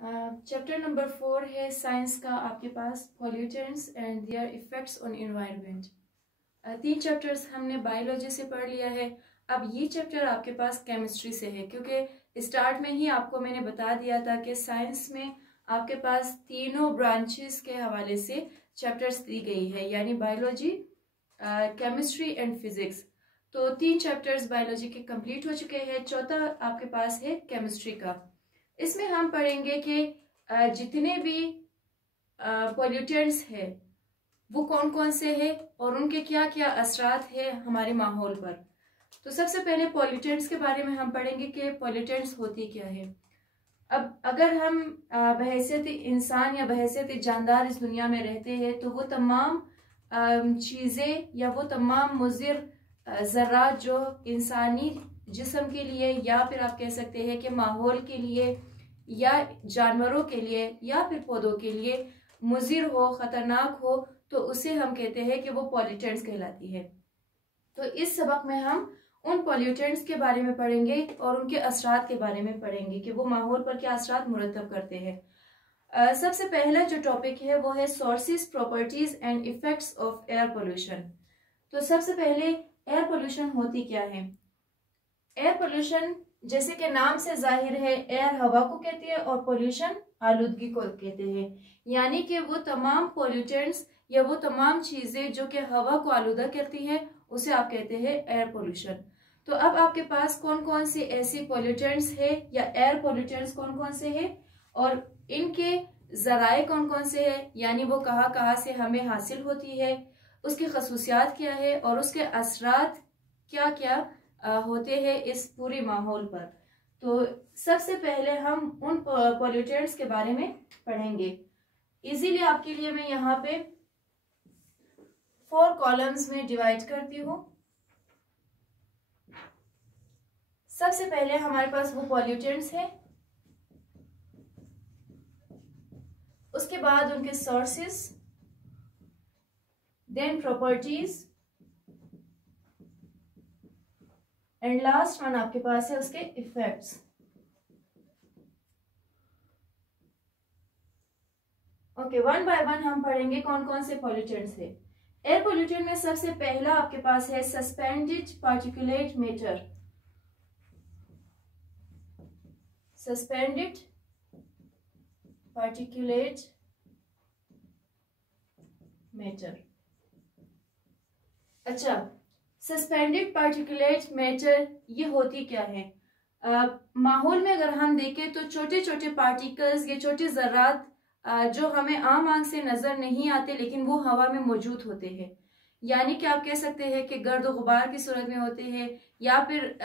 Chapter number 4 है science का आपके पास pollutants and their effects on environment. 3 chapters हमने बायोलॉजी से पढ़ लिया है। अब ये चैप्टर आपके पास केमिस्ट्री से है, क्योंकि स्टार्ट में ही आपको मैंने बता दिया था कि साइंस में आपके पास तीनों ब्रांचेस के हवाले से चैप्टर्स दी गई है, यानी बायोलॉजी, केमिस्ट्री एंड फिजिक्स। तो 3 चैप्टर्स बायोलॉजी के कंप्लीट हो चुके हैं, चौथा आपके पास है केमिस्ट्री का। इसमें हम पढ़ेंगे कि जितने भी पॉल्यूटेंट्स है वो कौन कौन से हैं और उनके क्या क्या असरात है हमारे माहौल पर। तो सबसे पहले पॉल्यूटेंट्स के बारे में हम पढ़ेंगे कि पॉल्यूटेंट्स होती क्या है। अब अगर हम बहैसियत इंसान या बहैसियत जानदार इस दुनिया में रहते हैं तो वो तमाम चीज़ें या वो तमाम मुज़िर ज़रात जो इंसानी जिस्म के लिए या फिर आप कह सकते हैं कि माहौल के लिए या जानवरों के लिए या फिर पौधों के लिए मुज़िर हो, ख़तरनाक हो, तो उसे हम कहते हैं कि वो पॉल्यूटेंट्स कहलाती है। तो इस सबक में हम उन पॉल्यूटेंट्स के बारे में पढ़ेंगे और उनके असरात के बारे में पढ़ेंगे कि वो माहौल पर क्या असरात मुरतब करते हैं। सबसे पहला जो टॉपिक है वो है sources, properties and effects of air pollution. तो सबसे पहले एयर पोल्यूशन होती क्या है। एयर पोल्यूशन जैसे कि नाम से जाहिर है, एयर हवा को कहते हैं और पोल्यूशन आलूदगी को कहते हैं, यानी कि वो तमाम पोल्यूटेंट्स या वो तमाम चीजें जो कि हवा को आलूदा करती हैं उसे आप कहते हैं एयर पोल्यूशन। तो अब आपके पास कौन कौन से ऐसे पोल्यूटेंट्स है या एयर पोल्यूटेंट्स कौन कौन से हैं और इनके जराए कौन कौन से हैं, यानी वो कहाँ कहाँ से हमें हासिल होती है, उसकी खसूसियात क्या है और उसके असरात क्या क्या होते हैं इस पूरे माहौल पर। तो सबसे पहले हम उन पॉल्यूटेंट्स के बारे में पढ़ेंगे। इजीली आपके लिए मैं यहाँ पे 4 कॉलम्स में डिवाइड करती हूँ। सबसे पहले हमारे पास वो पॉल्यूटेंट्स हैं, उसके बाद उनके sources, then properties and last one आपके पास है उसके effects. Okay, one by one हम पढ़ेंगे कौन कौन से पॉल्यूटेंट्स है। एयर पोल्यूटेंट में सबसे पहला आपके पास है suspended particulate matter. Suspended particulate matter. अच्छा, सस्पेंडेड पार्टिकुलेट मैटर ये होती क्या है। माहौल में अगर हम देखें तो छोटे छोटे पार्टिकल्स, ये छोटे ज़रात जो हमें आम आंख से नजर नहीं आते लेकिन वो हवा में मौजूद होते हैं, यानी कि आप कह सकते हैं कि गर्द गुबार की सूरत में होते हैं या फिर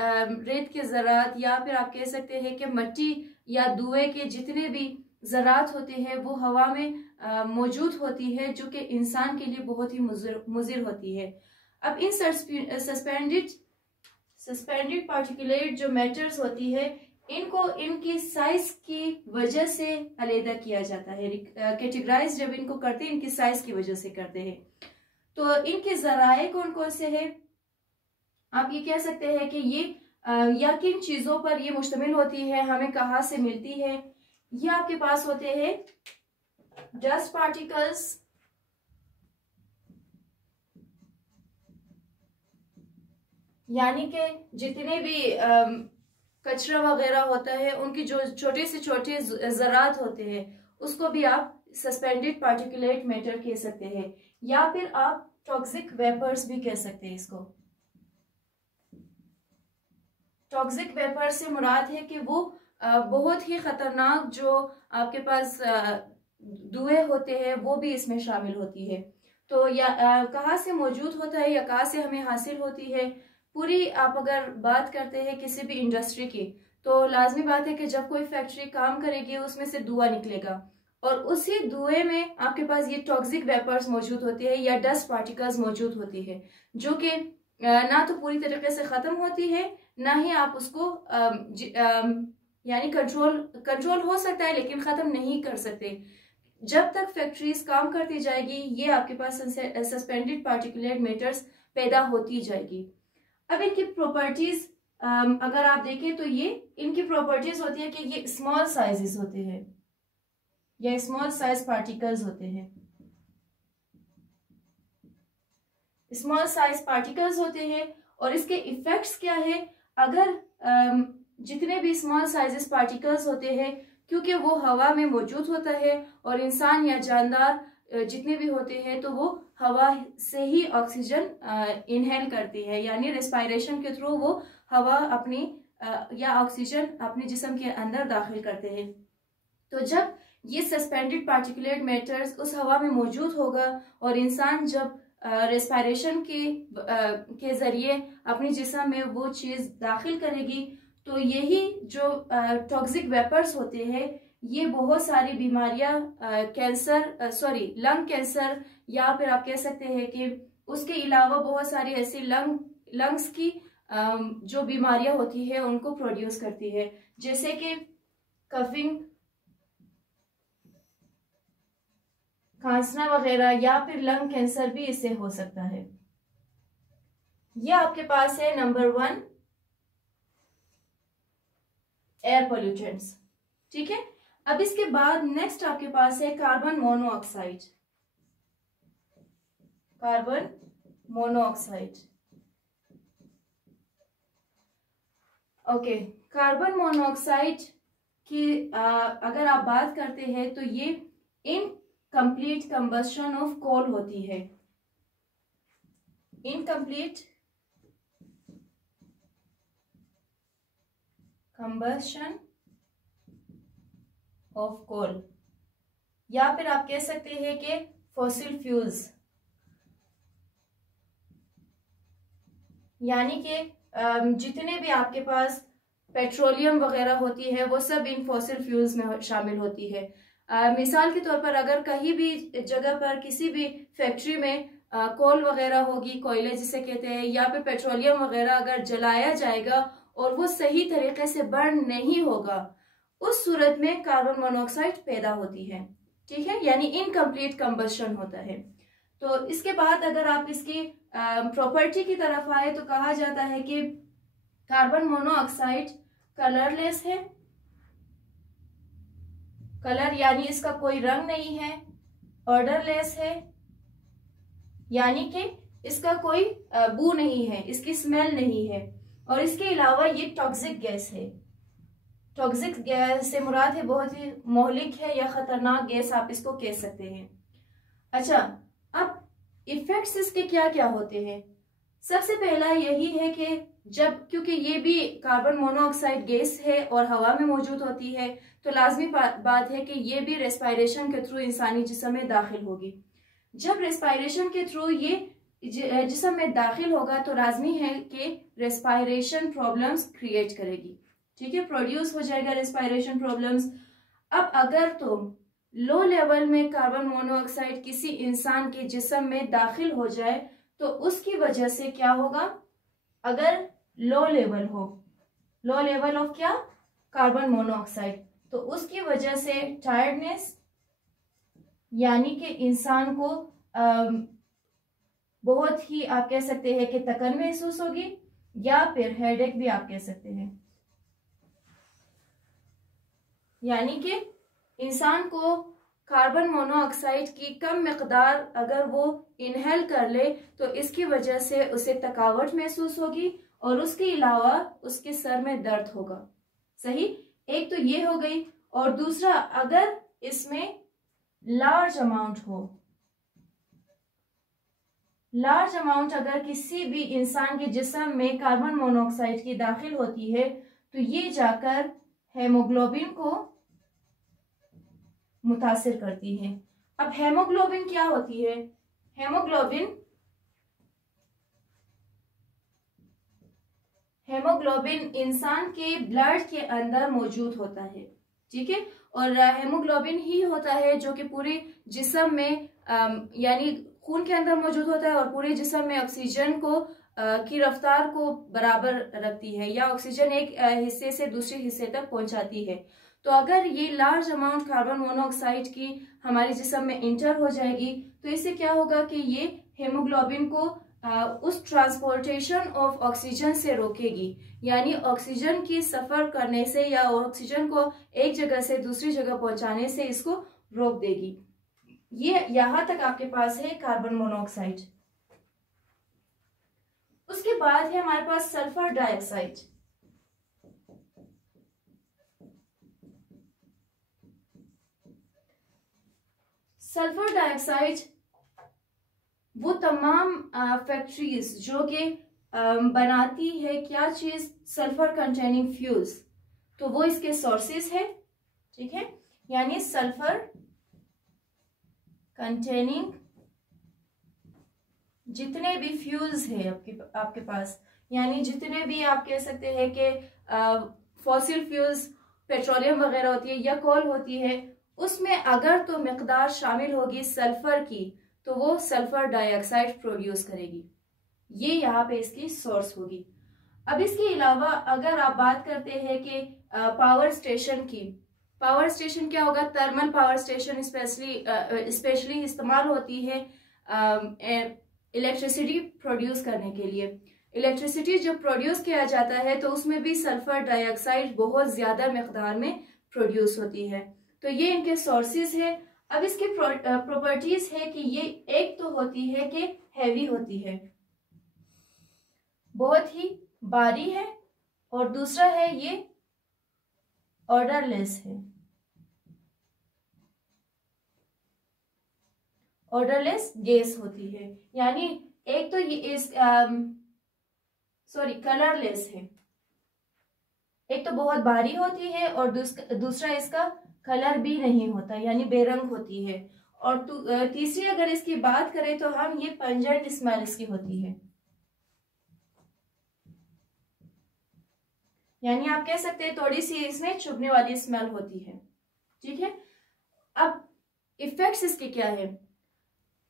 रेत के ज़रात या फिर आप कह सकते हैं कि मिट्टी या धुएं के जितने भी ज़रात होते हैं वो हवा में मौजूद होती है, जो कि इंसान के लिए बहुत ही मुज़िर होती है। अब इन सस्पेंडेड पार्टिकुलेट जो मैटर्स होती है इनको इनकी साइज की वजह से अलहदा किया जाता है, कैटेगराइज जब इनको करते हैं इनकी साइज की वजह से करते हैं। तो इनके जराए कौन कौन से हैं, आप ये कह सकते हैं कि ये या किन चीजों पर ये मुश्तमिल होती है, हमें कहाँ से मिलती है। ये आपके पास होते हैं डस्ट पार्टिकल्स, यानी कि जितने भी कचरा वगैरह होता है उनकी जो छोटे से छोटे ज़रात होते हैं उसको भी आप सस्पेंडेड पार्टिकुलेट मैटर कह सकते हैं, या फिर आप टॉक्सिक वेपर्स भी कह सकते हैं इसको। टॉक्सिक वेपर से मुराद है कि वो बहुत ही खतरनाक जो आपके पास धुएं होते हैं वो भी इसमें शामिल होती है। तो या कहाँ से मौजूद होता है या कहाँ से हमें हासिल होती है, पूरी आप अगर बात करते हैं किसी भी इंडस्ट्री की तो लाजमी बात है कि जब कोई फैक्ट्री काम करेगी उसमें से धुआं निकलेगा और उसी धुएं में आपके पास ये टॉक्सिक वेपर्स मौजूद होते हैं या डस्ट पार्टिकल्स मौजूद होती है, जो कि ना तो पूरी तरीके से ख़त्म होती है ना ही आप उसको यानी कंट्रोल हो सकता है लेकिन ख़त्म नहीं कर सकते। जब तक फैक्ट्रीज काम करती जाएगी ये आपके पास सस्पेंडेड पार्टिकुलेट मैटर्स पैदा होती जाएगी। अब इनकी प्रॉपर्टीज अगर आप देखें तो ये इनकी प्रॉपर्टीज होती है कि ये स्मॉल साइजेस होते हैं, या स्मॉल साइज पार्टिकल्स होते हैं। स्मॉल साइज पार्टिकल्स होते हैं और इसके इफेक्ट्स क्या है? अगर जितने भी स्मॉल साइजेस पार्टिकल्स होते हैं, क्योंकि वो हवा में मौजूद होता है और इंसान या जानदार जितने भी होते हैं तो वो हवा से ही ऑक्सीजन इनहेल करती है, यानी रेस्पायरेशन के थ्रू वो हवा अपनी या ऑक्सीजन अपने जिस्म के अंदर दाखिल करते हैं। तो जब ये सस्पेंडेड पार्टिकुलेट मैटर्स उस हवा में मौजूद होगा और इंसान जब रेस्पायरेशन के जरिए अपने जिस्म में वो चीज़ दाखिल करेगी, तो यही जो टॉक्सिक वेपर्स होते हैं ये बहुत सारी बीमारियां, लंग कैंसर, या फिर आप कह सकते हैं कि उसके अलावा बहुत सारी ऐसी लंग्स की जो बीमारियां होती है उनको प्रोड्यूस करती है, जैसे कि कफिंग, खांसना वगैरह, या फिर लंग कैंसर भी इससे हो सकता है। ये आपके पास है नंबर 1 एयर पोल्यूटेंट्स। ठीक है, अब इसके बाद नेक्स्ट आपके पास है carbon monoxide. Carbon monoxide, okay. Carbon monoxide की अगर आप बात करते हैं तो ये इनकम्प्लीट कंबशन ऑफ कोल होती है। इनकम्प्लीट कंबशन ऑफ कोल, या फिर आप कह सकते हैं कि फॉसिल फ्यूल्स, यानी कि जितने भी आपके पास पेट्रोलियम वगैरह होती है वो सब इन फॉसिल फ्यूल्स में शामिल होती है। मिसाल के तौर पर अगर कहीं भी जगह पर किसी भी फैक्ट्री में कोल वगैरह होगी, कोयले जिसे कहते हैं, या फिर पेट्रोलियम वगैरह अगर जलाया जाएगा और वो सही तरीके से बर्न नहीं होगा, उस सूरत में कार्बन मोनोऑक्साइड पैदा होती है। ठीक है, यानी इनकम्प्लीट कंबशन होता है। तो इसके बाद अगर आप इसकी प्रॉपर्टी की तरफ आए तो कहा जाता है कि कार्बन मोनोऑक्साइड कलरलेस है। कलर यानी इसका कोई रंग नहीं है। ऑर्डरलेस है, यानी कि इसका कोई बू नहीं है, इसकी स्मेल नहीं है। और इसके अलावा ये टॉक्सिक गैस है। टॉक्सिक गैस से मुराद है बहुत ही मोहलिक है या खतरनाक गैस, आप इसको कह सकते हैं। अच्छा, अब इफेक्ट्स इसके क्या क्या होते हैं? सबसे पहला यही है कि जब, क्योंकि ये भी कार्बन मोनोऑक्साइड गैस है और हवा में मौजूद होती है, तो लाजमी बात है कि ये भी रेस्पायरेशन के थ्रू इंसानी जिस्म में दाखिल होगी। जब रेस्पायरेशन के थ्रू ये जिस्म में दाखिल होगा तो लाजमी है कि रेस्पायरेशन प्रॉब्लम्स क्रिएट करेगी। ठीक है, प्रोड्यूस हो जाएगा रेस्पायरेशन प्रॉब्लम्स। अब अगर तो लो लेवल में कार्बन मोनोऑक्साइड किसी इंसान के जिस्म में दाखिल हो जाए तो उसकी वजह से क्या होगा? अगर लो लेवल हो, लो लेवल ऑफ क्या? कार्बन मोनोऑक्साइड, तो उसकी वजह से टायर्डनेस, यानी कि इंसान को बहुत ही आप कह सकते हैं कि थकन महसूस होगी, या फिर हेडेक भी आप कह सकते हैं। यानी कि इंसान को कार्बन मोनोऑक्साइड की कम मिकदार अगर वो इनहेल कर ले तो इसकी वजह से उसे थकावट महसूस होगी और उसके अलावा उसके सर में दर्द होगा। सही, एक तो ये हो गई। और दूसरा, अगर इसमें लार्ज अमाउंट हो, लार्ज अमाउंट अगर किसी भी इंसान के जिस्म में कार्बन मोनोऑक्साइड की दाखिल होती है तो ये जाकर हेमोग्लोबिन को मुतासिर करती है। अब हेमोग्लोबिन क्या होती है? हेमोग्लोबिन इंसान के ब्लड के अंदर मौजूद होता है। ठीक है, और हेमोग्लोबिन ही होता है जो कि पूरे जिस्म में यानी खून के अंदर मौजूद होता है और पूरे जिस्म में ऑक्सीजन को की रफ्तार को बराबर रखती है, या ऑक्सीजन एक हिस्से से दूसरे हिस्से तक पहुंचाती है। तो अगर ये लार्ज अमाउंट कार्बन मोनोऑक्साइड की हमारे जिस्म में इंटर हो जाएगी तो इससे क्या होगा कि ये हेमोग्लोबिन को उस ट्रांसपोर्टेशन ऑफ ऑक्सीजन से रोकेगी, यानी ऑक्सीजन की सफर करने से या ऑक्सीजन को एक जगह से दूसरी जगह पहुंचाने से इसको रोक देगी। ये यहां तक आपके पास है कार्बन मोनोऑक्साइड। उसके बाद है हमारे पास सल्फर डाइऑक्साइड। सल्फर डाइऑक्साइड वो तमाम फैक्ट्रीज जो कि बनाती है क्या चीज, सल्फर कंटेनिंग फ्यूल्स, तो वो इसके सोर्सेस है। ठीक है, यानी सल्फर कंटेनिंग जितने भी फ्यूल्स है आपके पास, यानी जितने भी आप कह सकते हैं कि फॉसिल फ्यूल्स, पेट्रोलियम वगैरह होती है या कोल होती है, उसमें अगर तो मिकदार शामिल होगी सल्फर की तो वो सल्फर डाइऑक्साइड प्रोड्यूस करेगी। ये यहाँ पे इसकी सोर्स होगी। अब इसके अलावा अगर आप बात करते हैं कि पावर स्टेशन की, पावर स्टेशन क्या होगा, थर्मल पावर स्टेशन स्पेशली इस्तेमाल होती है इलेक्ट्रिसिटी प्रोड्यूस करने के लिए। इलेक्ट्रिसिटी जब प्रोड्यूस किया जाता है तो उसमें भी सल्फर डाइऑक्साइड बहुत ज्यादा मिकदार में प्रोड्यूस होती है। तो ये इनके सोर्सेज है। अब इसकी प्रॉपर्टीज है कि ये एक तो होती है कि हैवी होती है, बहुत ही भारी है, और दूसरा है ये ऑर्डरलेस है, ऑर्डरलेस गैस होती है। यानी एक तो ये इस कलरलेस है, एक तो बहुत भारी होती है और दूसरा इसका कलर भी नहीं होता, यानी बेरंग होती है। और तीसरी अगर इसकी बात करें तो हम ये पंजेंट स्मेल इसकी होती है, यानी आप कह सकते हैं थोड़ी सी इसमें चुभने वाली स्मेल होती है। ठीक है, अब इफेक्ट्स इसके क्या है?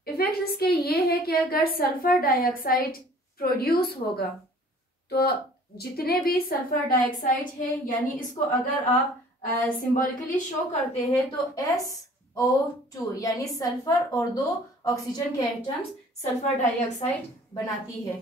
इफेक्ट्स इसके ये है कि अगर सल्फर डाइऑक्साइड प्रोड्यूस होगा तो जितने भी सल्फर डाइऑक्साइड है, यानी इसको अगर आप सिंबॉलिकली शो करते हैं तो SO2 यानी सल्फर और 2 ऑक्सीजन के एटम्स सल्फर डाइऑक्साइड बनाती है।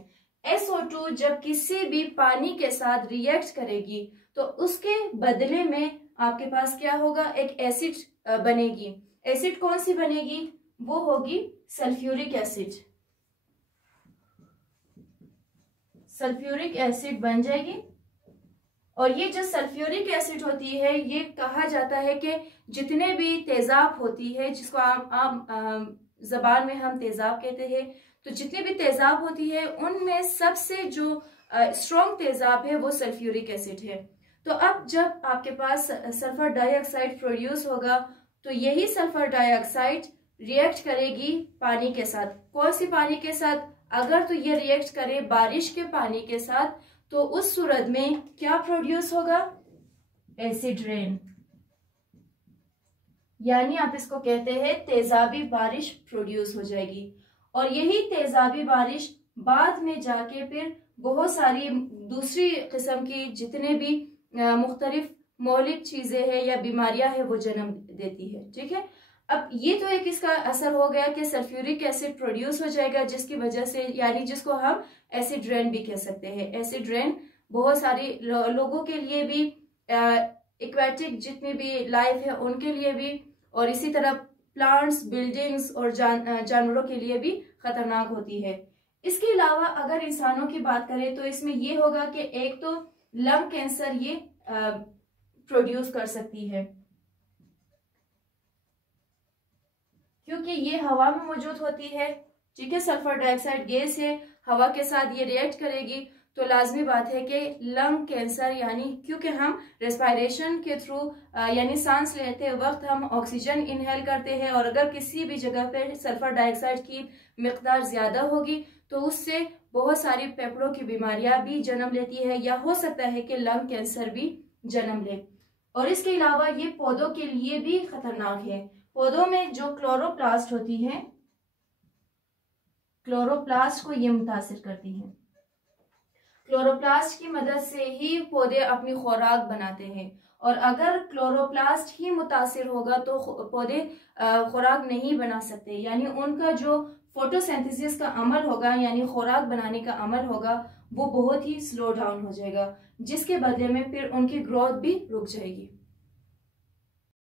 SO2 जब किसी भी पानी के साथ रिएक्ट करेगी तो उसके बदले में आपके पास क्या होगा, एक एसिड बनेगी। एसिड कौन सी बनेगी? वो होगी सल्फ्यूरिक एसिड। सल्फ्यूरिक एसिड बन जाएगी। और ये जो सल्फ्यूरिक एसिड होती है, ये कहा जाता है कि जितने भी तेजाब होती है, जिसको आम जबान में हम तेजाब कहते हैं, तो जितने भी तेजाब होती है उनमें सबसे जो स्ट्रॉन्ग तेजाब है वो सल्फ्यूरिक एसिड है। तो अब जब आपके पास सल्फर डाइऑक्साइड प्रोड्यूस होगा तो यही सल्फर डाइऑक्साइड रिएक्ट करेगी पानी के साथ। कौन सी पानी के साथ? अगर तो ये रिएक्ट करे बारिश के पानी के साथ तो उस सूरत में क्या प्रोड्यूस होगा? एसिड रेन, यानी आप इसको कहते हैं तेजाबी बारिश प्रोड्यूस हो जाएगी। और यही तेजाबी बारिश बाद में जाके फिर बहुत सारी दूसरी किस्म की जितने भी मुख्तलिफ मौलिक चीजें हैं या बीमारियां हैं वो जन्म देती है। ठीक है, अब ये तो एक इसका असर हो गया कि सल्फ्यूरिक एसिड प्रोड्यूस हो जाएगा, जिसकी वजह से, यानी जिसको हम एसिड रेन भी कह सकते हैं। एसिड रेन बहुत सारे लोगों के लिए भी, एक्वेटिक जितनी भी लाइफ है उनके लिए भी, और इसी तरह प्लांट्स, बिल्डिंग्स और जानवरों के लिए भी खतरनाक होती है। इसके अलावा अगर इंसानों की बात करें तो इसमें यह होगा कि एक तो लंग कैंसर ये प्रोड्यूस कर सकती है, क्योंकि ये हवा में मौजूद होती है। ठीक है, सल्फर डाइऑक्साइड गैस है, हवा के साथ ये रिएक्ट करेगी तो लाजमी बात है कि लंग कैंसर, यानी क्योंकि हम रेस्पायरेशन के थ्रू यानी सांस लेते वक्त हम ऑक्सीजन इनहेल करते हैं, और अगर किसी भी जगह पे सल्फर डाइऑक्साइड की मिकदार ज्यादा होगी तो उससे बहुत सारी फेफड़ों की बीमारियां भी जन्म लेती है, या हो सकता है कि लंग कैंसर भी जन्म ले। और इसके अलावा ये पौधों के लिए भी खतरनाक है। पौधों में जो क्लोरोप्लास्ट होती है, क्लोरोप्लास्ट को ये मुतासिर करती है। क्लोरोप्लास्ट की मदद से ही पौधे अपनी खुराक बनाते हैं, और अगर क्लोरोप्लास्ट ही मुतासिर होगा तो पौधे खुराक नहीं बना सकते, यानी उनका जो फोटोसिंथेसिस का अमल होगा, यानी खुराक बनाने का अमल होगा, वो बहुत ही स्लो डाउन हो जाएगा, जिसके बदले में फिर उनकी ग्रोथ भी रुक जाएगी।